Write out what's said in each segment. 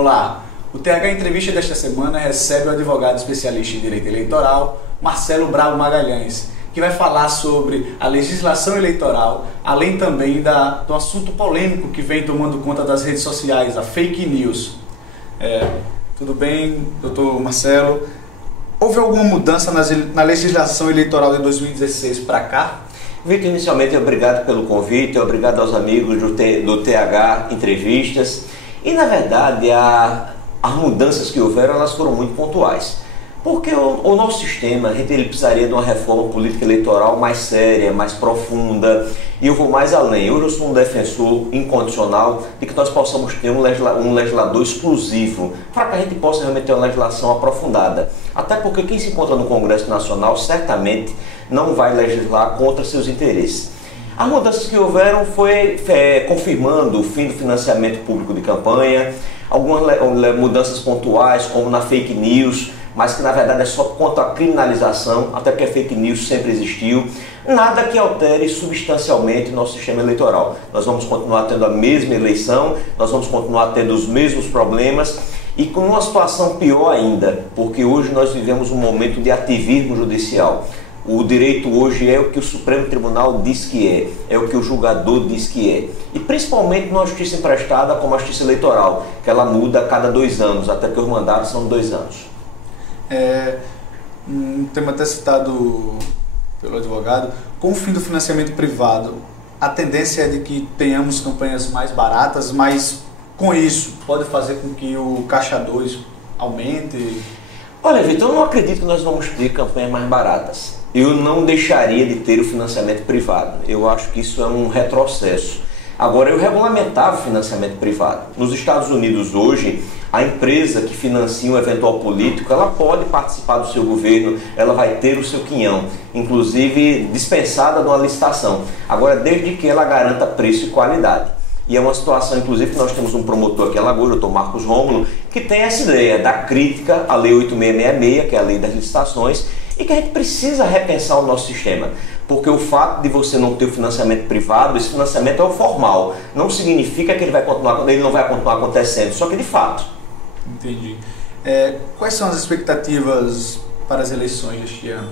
Olá, o TH Entrevista desta semana recebe o advogado especialista em direito eleitoral, Marcelo Bravo Magalhães, que vai falar sobre a legislação eleitoral, além também do assunto polêmico que vem tomando conta das redes sociais, a fake news. Tudo bem, doutor Marcelo? Houve alguma mudança na legislação eleitoral de 2016 para cá? Vitor, inicialmente, obrigado pelo convite, obrigado aos amigos do TH Entrevistas. E, na verdade, as mudanças que houveram, elas foram muito pontuais. Porque o nosso sistema, ele precisaria de uma reforma política eleitoral mais séria, mais profunda. E eu vou mais além. Hoje eu sou um defensor incondicional de que nós possamos ter um legislador exclusivo, para que a gente possa realmente ter uma legislação aprofundada. Até porque quem se encontra no Congresso Nacional certamente não vai legislar contra seus interesses. As mudanças que houveram foi confirmando o fim do financiamento público de campanha, algumas mudanças pontuais, como na fake news, mas que na verdade é só quanto à criminalização, até porque a fake news sempre existiu. Nada que altere substancialmente nosso sistema eleitoral. Nós vamos continuar tendo a mesma eleição, nós vamos continuar tendo os mesmos problemas e com uma situação pior ainda, porque hoje nós vivemos um momento de ativismo judicial. O direito hoje é o que o Supremo Tribunal diz que é o que o julgador diz que é. E principalmente numa justiça emprestada como a justiça eleitoral, que ela muda a cada 2 anos, até que os mandatos são 2 anos. Um tema até citado pelo advogado, com o fim do financiamento privado, a tendência é de que tenhamos campanhas mais baratas, mas com isso pode fazer com que o Caixa 2 aumente? Olha, Vitor, eu não acredito que nós vamos ter campanhas mais baratas. Eu não deixaria de ter o financiamento privado. Eu acho que isso é um retrocesso. Agora, eu regulamentava o financiamento privado. Nos Estados Unidos hoje, a empresa que financia um eventual político, ela pode participar do seu governo, ela vai ter o seu quinhão, inclusive dispensada de uma licitação. Agora, desde que ela garanta preço e qualidade. E é uma situação, inclusive, que nós temos um promotor aqui em Alagoas, o doutor Marcos Rômulo, que tem essa ideia da crítica à Lei 8666, que é a lei das licitações, e que a gente precisa repensar o nosso sistema. Porque o fato de você não ter o financiamento privado, esse financiamento é o formal. Não significa que ele não vai continuar acontecendo, só que de fato. Entendi. Quais são as expectativas para as eleições deste ano?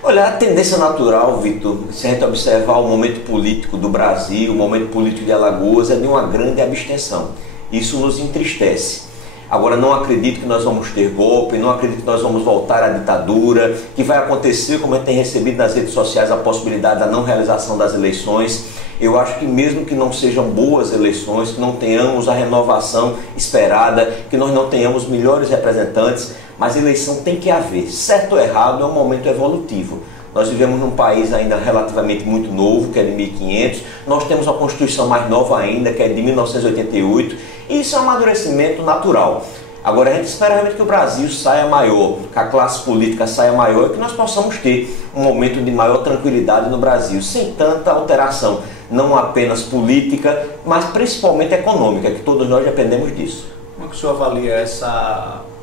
Olha, a tendência natural, Vitor, se a gente observar o momento político do Brasil, o momento político de Alagoas, é de uma grande abstenção. Isso nos entristece. Agora, não acredito que nós vamos ter golpe, não acredito que nós vamos voltar à ditadura, que vai acontecer, como a gente tem recebido nas redes sociais, a possibilidade da não realização das eleições. Eu acho que mesmo que não sejam boas eleições, que não tenhamos a renovação esperada, que nós não tenhamos melhores representantes, mas eleição tem que haver. Certo ou errado, é um momento evolutivo. Nós vivemos num país ainda relativamente muito novo, que é de 1500. Nós temos uma Constituição mais nova ainda, que é de 1988. E isso é um amadurecimento natural. Agora a gente espera realmente que o Brasil saia maior, que a classe política saia maior e que nós possamos ter um momento de maior tranquilidade no Brasil, sem tanta alteração, não apenas política, mas principalmente econômica, que todos nós dependemos disso. Como é que o senhor avalia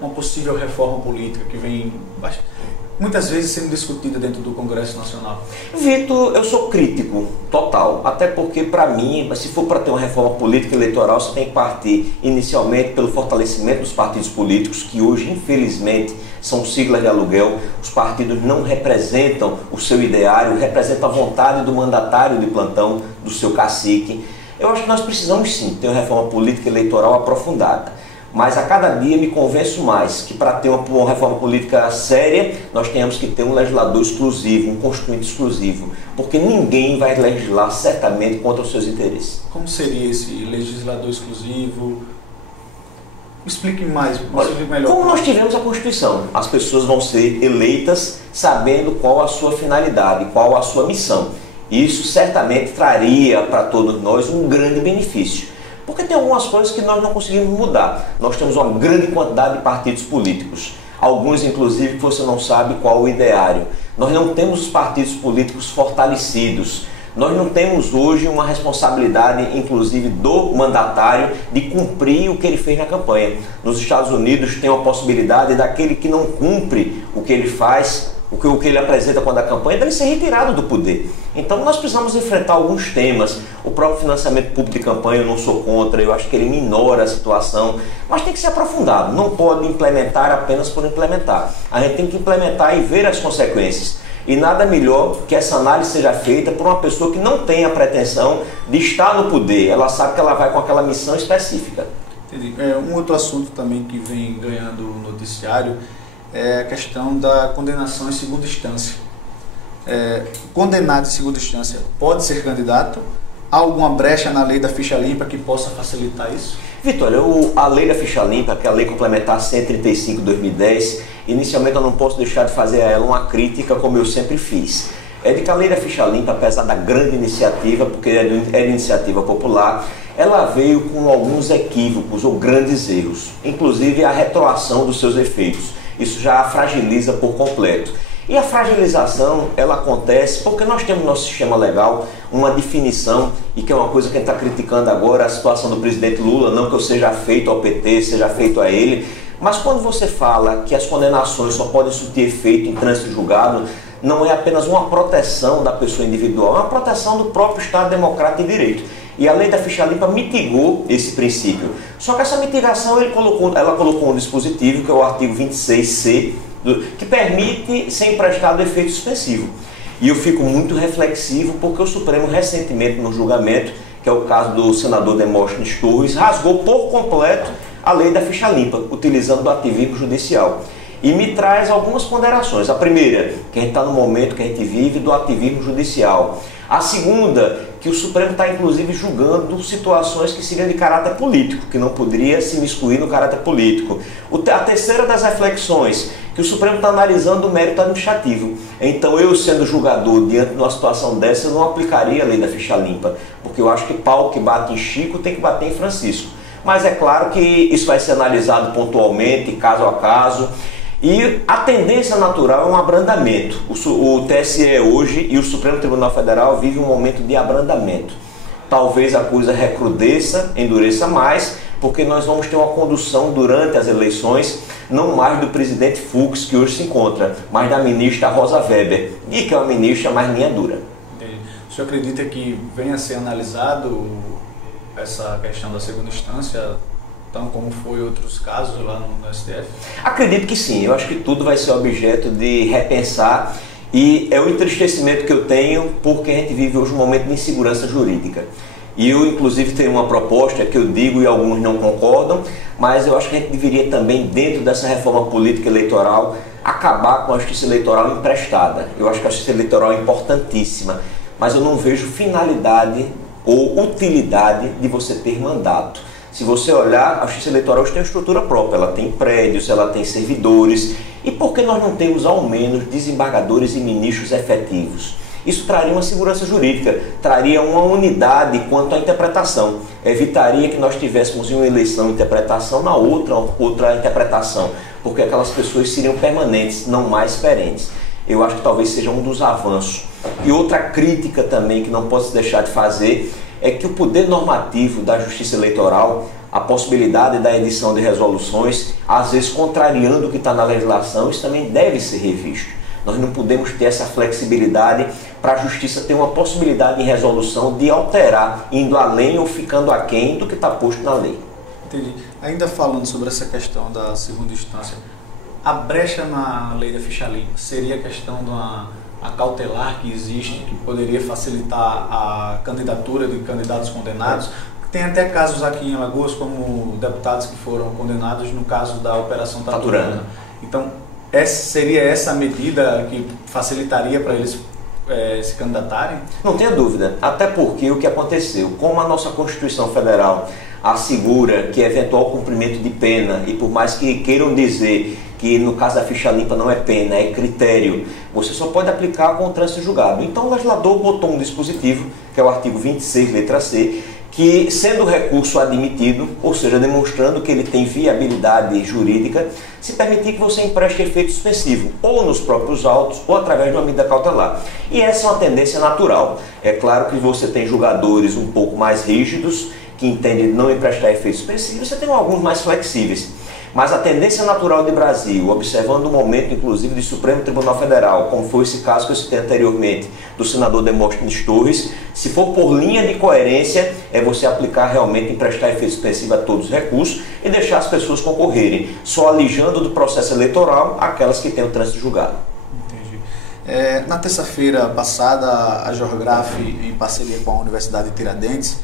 uma possível reforma política que vem muitas vezes sendo discutida dentro do Congresso Nacional? Vitor, eu sou crítico total, até porque para mim, se for para ter uma reforma política eleitoral, você tem que partir inicialmente pelo fortalecimento dos partidos políticos, que hoje infelizmente são siglas de aluguel. Os partidos não representam o seu ideário, representam a vontade do mandatário de plantão, do seu cacique. Eu acho que nós precisamos sim ter uma reforma política eleitoral aprofundada. Mas a cada dia me convenço mais que para ter uma reforma política séria, nós tenhamos que ter um legislador exclusivo, um constituinte exclusivo, porque ninguém vai legislar certamente contra os seus interesses. Como seria esse legislador exclusivo? Explique mais, melhor. Como nós tivemos a Constituição, as pessoas vão ser eleitas sabendo qual a sua finalidade, qual a sua missão. Isso certamente traria para todos nós um grande benefício. Porque tem algumas coisas que nós não conseguimos mudar. Nós temos uma grande quantidade de partidos políticos. Alguns, inclusive, que você não sabe qual o ideário. Nós não temos os partidos políticos fortalecidos. Nós não temos hoje uma responsabilidade, inclusive, do mandatário de cumprir o que ele fez na campanha. Nos Estados Unidos tem uma possibilidade daquele que não cumpre o que ele faz o que ele apresenta quando a campanha deve ser retirado do poder. Então nós precisamos enfrentar alguns temas. O próprio financiamento público de campanha eu não sou contra, eu acho que ele minora a situação, mas tem que ser aprofundado, não pode implementar apenas por implementar. A gente tem que implementar e ver as consequências. E nada melhor que essa análise seja feita por uma pessoa que não tem a pretensão de estar no poder, ela sabe que ela vai com aquela missão específica. Entendi. Um outro assunto também que vem ganhando o noticiário é a questão da condenação em segunda instância. Condenado em segunda instância pode ser candidato? Há alguma brecha na lei da ficha limpa que possa facilitar isso? Vitor, a lei da ficha limpa, que é a lei complementar 135 de 2010, inicialmente eu não posso deixar de fazer a ela uma crítica como eu sempre fiz. É de que a lei da ficha limpa, apesar da grande iniciativa, porque era iniciativa popular, ela veio com alguns equívocos ou grandes erros, inclusive a retroação dos seus efeitos. Isso já a fragiliza por completo. E a fragilização, ela acontece porque nós temos no nosso sistema legal uma definição, e que é uma coisa que a gente está criticando agora, a situação do presidente Lula, não que eu seja feito ao PT, seja feito a ele, mas quando você fala que as condenações só podem surtir efeito em trânsito julgado, não é apenas uma proteção da pessoa individual, é uma proteção do próprio Estado Democrático de Direito. E a lei da ficha limpa mitigou esse princípio. Só que essa mitigação ela colocou um dispositivo, que é o artigo 26C, que permite ser emprestado efeito suspensivo. E eu fico muito reflexivo porque o Supremo recentemente no julgamento, que é o caso do senador Demóstenes Torres, rasgou por completo a lei da ficha limpa, utilizando o ativismo judicial. E me traz algumas ponderações. A primeira, que a gente está no momento que a gente vive do ativismo judicial. A segunda, que o Supremo está inclusive julgando situações que seriam de caráter político, que não poderia se miscuir no caráter político. A terceira das reflexões, que o Supremo está analisando o mérito administrativo. Então eu, sendo julgador diante de uma situação dessa, eu não aplicaria a lei da ficha limpa, porque eu acho que pau que bate em Chico tem que bater em Francisco. Mas é claro que isso vai ser analisado pontualmente, caso a caso. E a tendência natural é um abrandamento. O TSE hoje e o Supremo Tribunal Federal vivem um momento de abrandamento. Talvez a coisa recrudesça, endureça mais, porque nós vamos ter uma condução durante as eleições, não mais do presidente Fux, que hoje se encontra, mas da ministra Rosa Weber, e que é uma ministra mais linha dura. Entendi. O senhor acredita que venha a ser analisado essa questão da segunda instância, então como foi outros casos lá no STF? Acredito que sim, eu acho que tudo vai ser objeto de repensar, e é o entristecimento que eu tenho porque a gente vive hoje um momento de insegurança jurídica. E eu inclusive tenho uma proposta que eu digo e alguns não concordam, mas eu acho que a gente deveria também, dentro dessa reforma política eleitoral, acabar com a justiça eleitoral emprestada. Eu acho que a justiça eleitoral é importantíssima, mas eu não vejo finalidade ou utilidade de você ter mandato. Se você olhar, a justiça eleitoral hoje tem uma estrutura própria, ela tem prédios, ela tem servidores. E por que nós não temos ao menos desembargadores e ministros efetivos? Isso traria uma segurança jurídica, traria uma unidade quanto à interpretação. Evitaria que nós tivéssemos em uma eleição interpretação, na outra interpretação, porque aquelas pessoas seriam permanentes, não mais perenes. Eu acho que talvez seja um dos avanços. E outra crítica também que não posso deixar de fazer é que o poder normativo da justiça eleitoral, a possibilidade da edição de resoluções, às vezes contrariando o que está na legislação, isso também deve ser revisto. Nós não podemos ter essa flexibilidade para a justiça ter uma possibilidade em resolução de alterar, indo além ou ficando aquém do que está posto na lei. Entendi. Ainda falando sobre essa questão da segunda instância, a brecha na lei da ficha limpa seria a questão a cautelar que existe, que poderia facilitar a candidatura de candidatos condenados. Tem até casos aqui em Alagoas, como deputados que foram condenados no caso da Operação Taturana. Então, seria essa a medida que facilitaria para eles se candidatarem? Não tenha dúvida, até porque o que aconteceu, como a nossa Constituição Federal assegura que eventual cumprimento de pena, e por mais que queiram dizer que no caso da ficha limpa não é pena, é critério, você só pode aplicar com o trânsito julgado. Então o legislador botou um dispositivo, que é o artigo 26, letra C, que sendo o recurso admitido, ou seja, demonstrando que ele tem viabilidade jurídica, se permitir que você empreste efeito suspensivo, ou nos próprios autos, ou através de uma medida cautelar. E essa é uma tendência natural. É claro que você tem julgadores um pouco mais rígidos, que entendem não emprestar efeito suspensivo, você tem alguns mais flexíveis. Mas a tendência natural do Brasil, observando o momento inclusive do Supremo Tribunal Federal, como foi esse caso que eu citei anteriormente, do senador Demóstenes Torres, se for por linha de coerência, é você aplicar realmente, emprestar efeito suspensivo a todos os recursos e deixar as pessoas concorrerem, só alijando do processo eleitoral aquelas que têm o trânsito julgado. Entendi. Na terça-feira passada, a Jorgraf, em parceria com a Universidade de Tiradentes,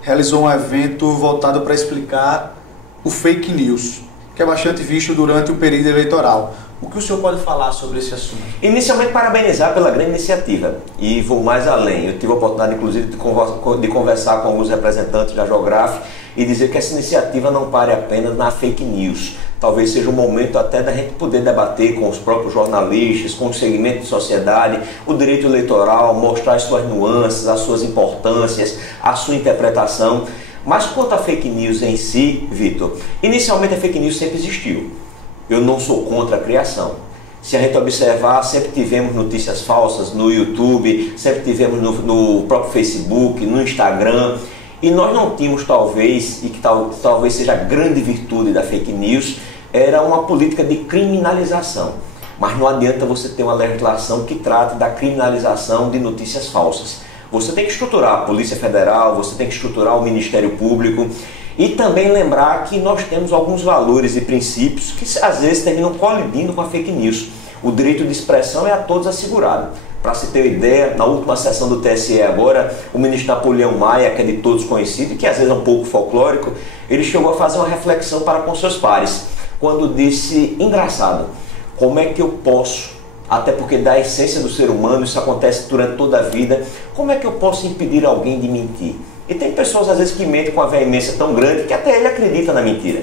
realizou um evento voltado para explicar o fake news, que é bastante visto durante o período eleitoral. O que o senhor pode falar sobre esse assunto? Inicialmente, parabenizar pela grande iniciativa, e vou mais além. Eu tive a oportunidade, inclusive, de conversar com alguns representantes da Jorgraf e dizer que essa iniciativa não pare apenas na fake news. Talvez seja um momento até da gente poder debater com os próprios jornalistas, com o segmento de sociedade, o direito eleitoral, mostrar as suas nuances, as suas importâncias, a sua interpretação. Mas quanto à fake news em si, Vitor, inicialmente a fake news sempre existiu. Eu não sou contra a criação. Se a gente observar, sempre tivemos notícias falsas no YouTube, sempre tivemos no próprio Facebook, no Instagram. E nós não tínhamos, talvez, e que talvez seja a grande virtude da fake news, era uma política de criminalização. Mas não adianta você ter uma legislação que trate da criminalização de notícias falsas. Você tem que estruturar a Polícia Federal, você tem que estruturar o Ministério Público e também lembrar que nós temos alguns valores e princípios que às vezes terminam colidindo com a fake news. O direito de expressão é a todos assegurado. Para se ter uma ideia, na última sessão do TSE agora, o ministro Napoleão Maia, que é de todos conhecido e que às vezes é um pouco folclórico, ele chegou a fazer uma reflexão para com seus pares, quando disse, engraçado, como é que eu posso, até porque da essência do ser humano, isso acontece durante toda a vida, como é que eu posso impedir alguém de mentir? E tem pessoas às vezes que mentem com uma veemência tão grande que até ele acredita na mentira.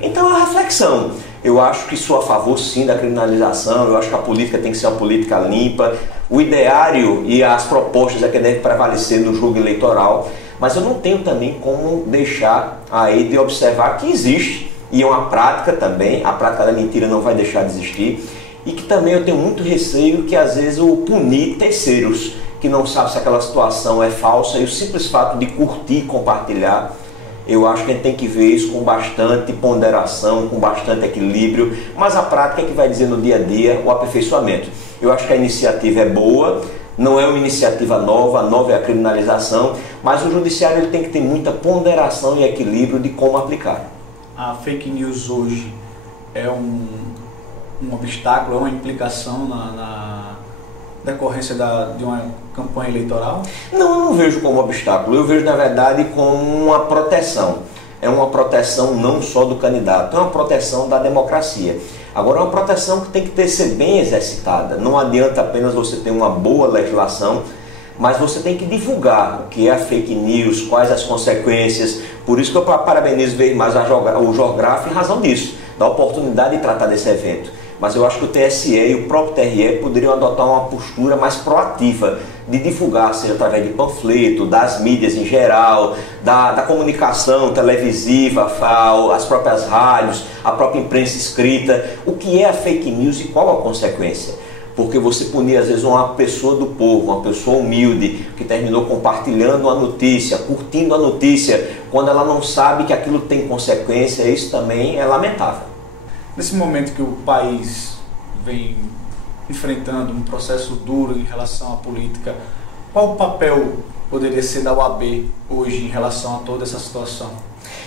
Então é uma reflexão. Eu acho que sou a favor sim da criminalização, eu acho que a política tem que ser uma política limpa, o ideário e as propostas é que devem prevalecer no jogo eleitoral, mas eu não tenho também como deixar aí de observar que existe, e é uma prática também, a prática da mentira não vai deixar de existir, e que também eu tenho muito receio que às vezes o punir terceiros, que não sabem se aquela situação é falsa, e o simples fato de curtir e compartilhar, eu acho que a gente tem que ver isso com bastante ponderação, com bastante equilíbrio, mas a prática é que vai dizer no dia a dia o aperfeiçoamento. Eu acho que a iniciativa é boa, não é uma iniciativa nova, a nova é a criminalização, mas o judiciário ele tem que ter muita ponderação e equilíbrio de como aplicar. A fake news hoje é um obstáculo, é uma implicação na decorrência de uma campanha eleitoral? Não, eu não vejo como obstáculo, eu vejo na verdade como uma proteção. É uma proteção não só do candidato, é uma proteção da democracia. Agora é uma proteção que tem que ser bem exercitada. Não adianta apenas você ter uma boa legislação, mas você tem que divulgar o que é a fake news, quais as consequências. Por isso que eu parabenizo ver mais o Jorgraf em razão disso, da oportunidade de tratar desse evento. Mas eu acho que o TSE e o próprio TRE poderiam adotar uma postura mais proativa de divulgar, seja através de panfleto, das mídias em geral, da comunicação televisiva, as próprias rádios, a própria imprensa escrita, o que é a fake news e qual a consequência. Porque você punir às vezes uma pessoa do povo, uma pessoa humilde, que terminou compartilhando a notícia, curtindo a notícia, quando ela não sabe que aquilo tem consequência, isso também é lamentável. Nesse momento que o país vem enfrentando um processo duro em relação à política, qual o papel poderia ser da OAB hoje em relação a toda essa situação?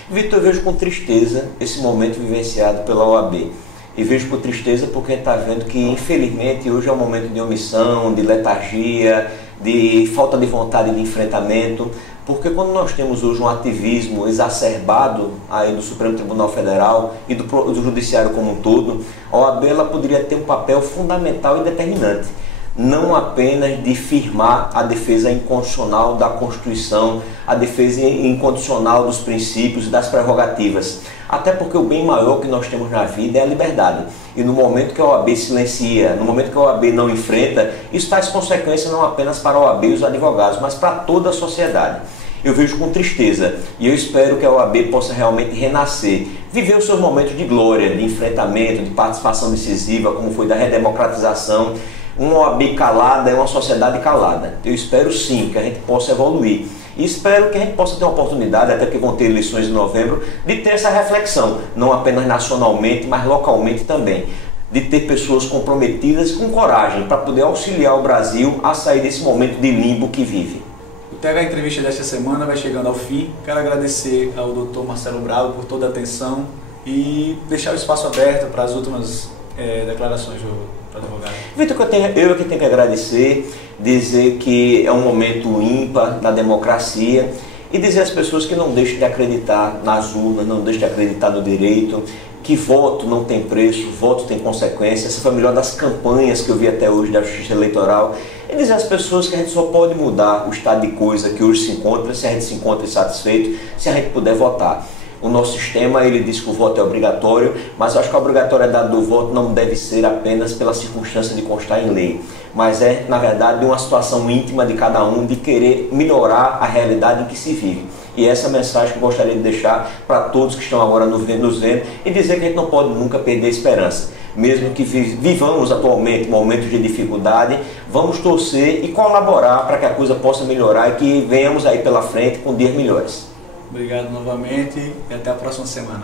Vitor, eu vejo com tristeza esse momento vivenciado pela OAB. E vejo com tristeza porque a gente está vendo que, infelizmente, hoje é um momento de omissão, de letargia, de falta de vontade de enfrentamento. Porque quando nós temos hoje um ativismo exacerbado aí do Supremo Tribunal Federal e do Judiciário como um todo, a OAB ela poderia ter um papel fundamental e determinante. Não apenas de firmar a defesa incondicional da Constituição, a defesa incondicional dos princípios e das prerrogativas. Até porque o bem maior que nós temos na vida é a liberdade. E no momento que a OAB silencia, no momento que a OAB não enfrenta, isso traz consequências não apenas para a OAB e os advogados, mas para toda a sociedade. Eu vejo com tristeza e eu espero que a OAB possa realmente renascer, viver os seus momentos de glória, de enfrentamento, de participação decisiva, como foi da redemocratização. Uma OAB calada é uma sociedade calada. Eu espero sim que a gente possa evoluir. E espero que a gente possa ter uma oportunidade, até que vão ter eleições em novembro, de ter essa reflexão, não apenas nacionalmente, mas localmente também. De ter pessoas comprometidas com coragem para poder auxiliar o Brasil a sair desse momento de limbo que vive. O TH Entrevista desta semana vai chegando ao fim. Quero agradecer ao Dr. Marcelo Bravo por toda a atenção e deixar o espaço aberto para as últimas declarações do advogado. Vitor, eu que tenho que agradecer, dizer que é um momento ímpar na democracia e dizer às pessoas que não deixem de acreditar nas urnas, não deixem de acreditar no direito, que voto não tem preço, voto tem consequência. Essa foi a melhor das campanhas que eu vi até hoje da Justiça Eleitoral. E dizer às pessoas que a gente só pode mudar o estado de coisa que hoje se encontra, se a gente se encontra insatisfeito, se a gente puder votar. O nosso sistema, ele diz que o voto é obrigatório, mas eu acho que a obrigatoriedade do voto não deve ser apenas pela circunstância de constar em lei, mas é, na verdade, uma situação íntima de cada um, de querer melhorar a realidade em que se vive. E essa é a mensagem que eu gostaria de deixar para todos que estão agora nos vendo e dizer que a gente não pode nunca perder a esperança. Mesmo que vivamos atualmente momentos de dificuldade, vamos torcer e colaborar para que a coisa possa melhorar e que venhamos aí pela frente com dias melhores. Obrigado novamente e até a próxima semana.